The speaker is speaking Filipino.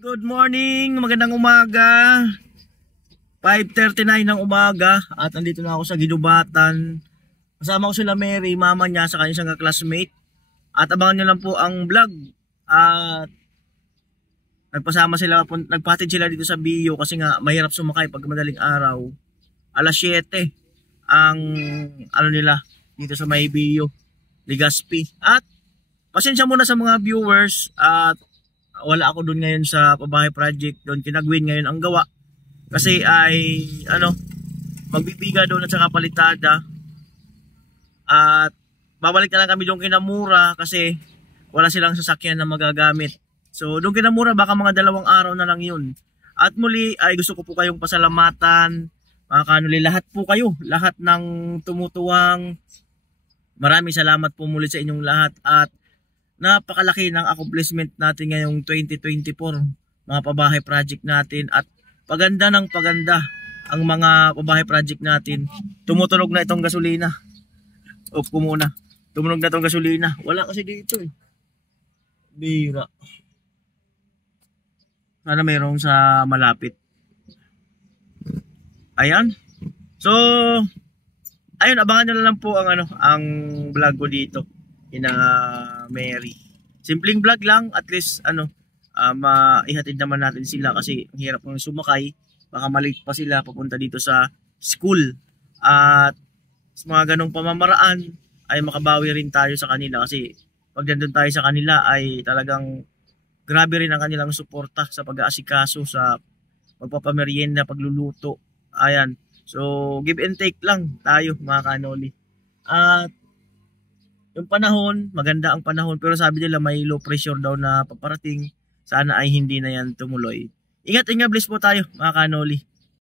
Good morning, magandang umaga. 5:39 ng umaga at andito na ako sa Ginubatan. Kasama ko sila Mary, mama niya sa kanyang isang classmate. At abangan niyo lang po ang vlog. At nagpatid sila dito sa Bio kasi nga mahirap sumakay pag madaling araw. Alas 7 ang nila dito sa may Bio, Legazpi. At pasensya muna sa mga viewers at wala ako doon ngayon sa pabahay project. Doon kinagwin ngayon ang gawa kasi ay magbibiga doon at saka palitada, at babalik na lang kami doon kinamura kasi wala silang sasakyan na magagamit. So doon kinamura baka mga 2 araw na lang yun. At muli ay gusto ko po kayong pasalamatan mga kanuli, lahat po kayo, lahat ng tumutuwang. Maraming salamat po muli sa inyong lahat at napakalaki ng accomplishment natin ngayong 2024, mga pabahay project natin, at paganda ng paganda ang mga pabahay project natin. Tumutunog na itong gasolina. Off ko muna. Tumunog na itong gasolina. Wala kasi dito eh. Bira. Sana mayroong sa malapit. Ayan. So, ayun, abangan nyo na lang po ang vlog ko dito. Ina Mary. Simpleng vlog lang, at least maihatid naman natin sila kasi ang hirap ng sumakay. Baka malate pa sila papunta dito sa school. At sa mga ganong pamamaraan ay makabawi rin tayo sa kanila kasi pag nandun tayo sa kanila ay talagang grabe rin ang kanilang suporta sa pag-aasikaso, sa magpapamerienda, pagluluto. Ayan. So, give and take lang tayo mga kanoli. At yung panahon, maganda ang panahon, pero sabi nila may low pressure daw na paparating. Sana ay hindi na yan tumuloy. Ingat, bless po tayo mga kanoli.